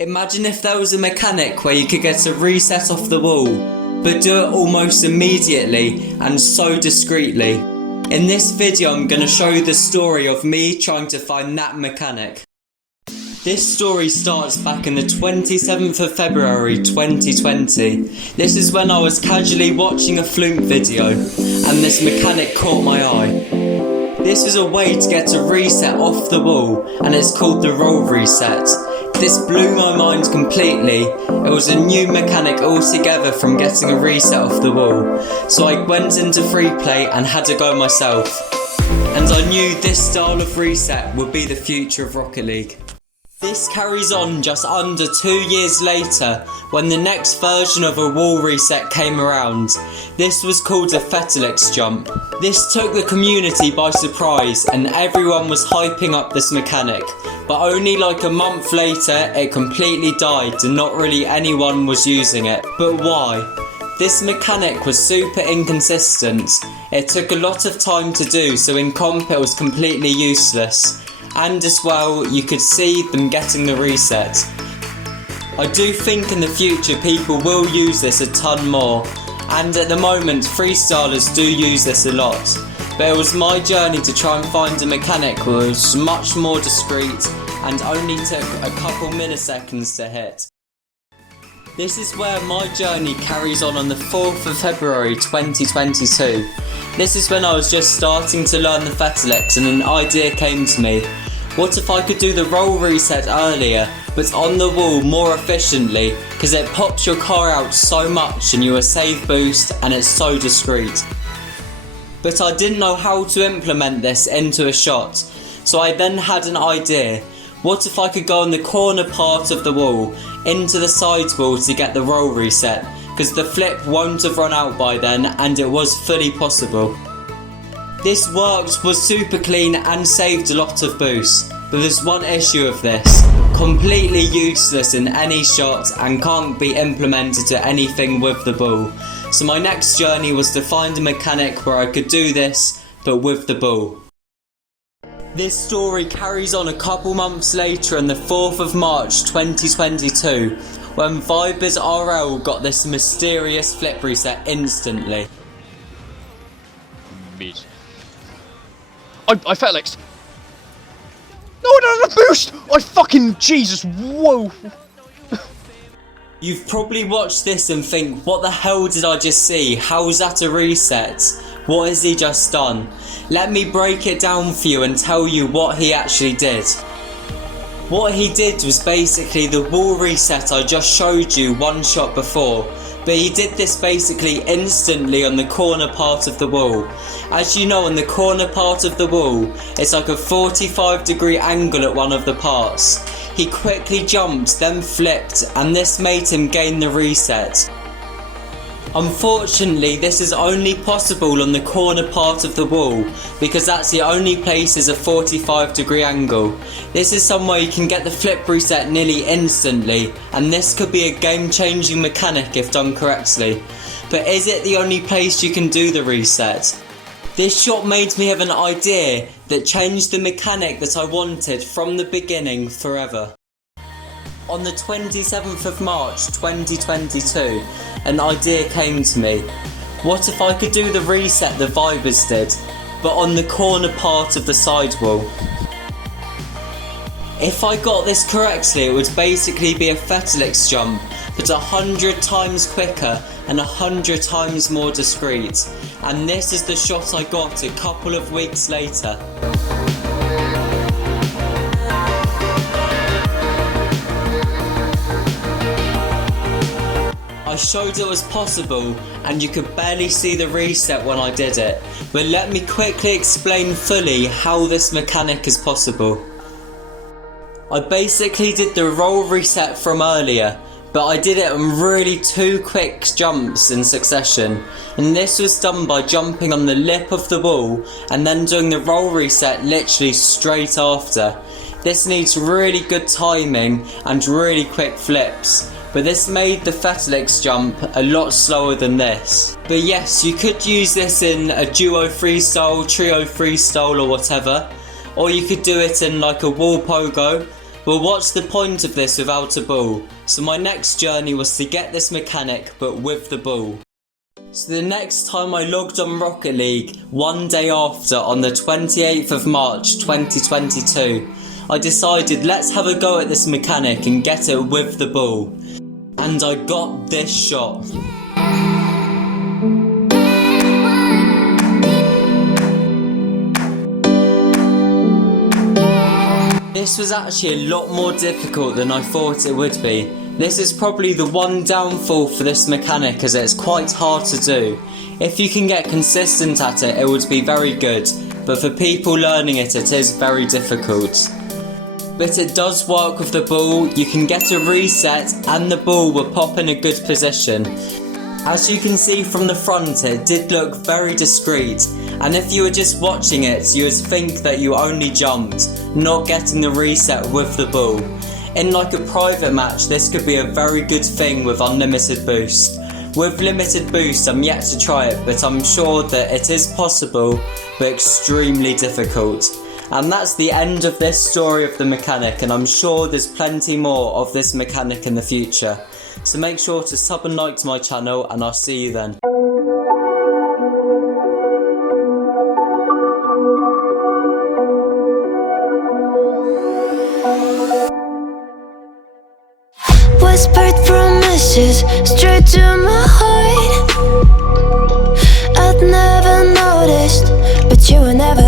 Imagine if there was a mechanic where you could get a reset off the wall, but do it almost immediately and so discreetly. In this video I'm going to show you the story of me trying to find that mechanic. This story starts back in the 27th of February 2020. This is when I was casually watching a Fluke video and this mechanic caught my eye. This was a way to get a reset off the wall and it's called the roll reset. This blew my mind completely. It was a new mechanic altogether from getting a reset off the wall. So I went into free play and had a go myself. And I knew this style of reset would be the future of Rocket League. This carries on just under 2 years later when the next version of a wall reset came around. This was called a Fetalex jump. This took the community by surprise and everyone was hyping up this mechanic. But only like a month later it completely died and not really anyone was using it. But why? This mechanic was super inconsistent. It took a lot of time to do, so in comp it was completely useless. And as well, you could see them getting the reset. I do think in the future people will use this a ton more, and at the moment freestylers do use this a lot, but it was my journey to try and find a mechanic that was much more discreet and only took a couple milliseconds to hit. This is where my journey carries on the 4th of February 2022. This is when I was just starting to learn the Fetalex and an idea came to me. What if I could do the roll reset earlier, but on the wall more efficiently, because it pops your car out so much and you a save boost and it's so discreet. But I didn't know how to implement this into a shot, so I then had an idea. What if I could go on the corner part of the wall, into the side wall to get the roll reset, because the flip won't have run out by then and it was fully possible. This worked, was super clean and saved a lot of boost, but there's one issue of this. Completely useless in any shot and can't be implemented to anything with the ball. So my next journey was to find a mechanic where I could do this, but with the ball. This story carries on a couple months later on the 4th of March 2022, when Vibers RL got this mysterious flip reset instantly. Mid. I Fetalex. No, I don't have a boost! I fucking Jesus, whoa! You've probably watched this and think, what the hell did I just see? How was that a reset? What has he just done? Let me break it down for you and tell you what he actually did. What he did was basically the wall reset I just showed you one shot before, but he did this basically instantly on the corner part of the wall. As you know, on the corner part of the wall, it's like a 45-degree angle at one of the parts. He quickly jumped, then flipped, and this made him gain the reset. Unfortunately, this is only possible on the corner part of the wall, because that's the only place is a 45-degree angle. This is somewhere you can get the flip reset nearly instantly, and this could be a game-changing mechanic if done correctly. But is it the only place you can do the reset? This shot made me have an idea that changed the mechanic that I wanted from the beginning forever. On the 27th of March 2022, an idea came to me. What if I could do the reset the Vibers did, but on the corner part of the sidewall? If I got this correctly, it would basically be a Fetalex jump, but 100 times quicker and 100 times more discreet. And this is the shot I got a couple of weeks later. I showed it was possible and you could barely see the reset when I did it, but let me quickly explain fully how this mechanic is possible. I basically did the roll reset from earlier, but I did it on really 2 quick jumps in succession, and this was done by jumping on the lip of the wall and then doing the roll reset literally straight after. This needs really good timing and really quick flips, but this made the Fetalex jump a lot slower than this. But yes, you could use this in a duo freestyle, trio freestyle or whatever, or you could do it in like a wall pogo, Well, what's the point of this without a ball? So my next journey was to get this mechanic, but with the ball. So the next time I logged on Rocket League, one day after, on the 28th of March 2022, I decided let's have a go at this mechanic and get it with the ball. And I got this shot. This was actually a lot more difficult than I thought it would be. This is probably the one downfall for this mechanic, as it's quite hard to do. If you can get consistent at it, it would be very good, but for people learning it, it is very difficult. But it does work with the ball. You can get a reset and the ball will pop in a good position. As you can see from the front, it did look very discreet, and if you were just watching it, you would think that you only jumped, not getting the reset with the ball. In like a private match, this could be a very good thing with unlimited boost. With limited boost, I'm yet to try it, but I'm sure that it is possible, but extremely difficult. And that's the end of this story of the mechanic, and I'm sure there's plenty more of this mechanic in the future. So make sure to sub and like to my channel, and I'll see you then. Whispered promises straight to my heart. I'd never noticed, but you were never